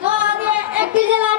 তো আগে একটি জেলা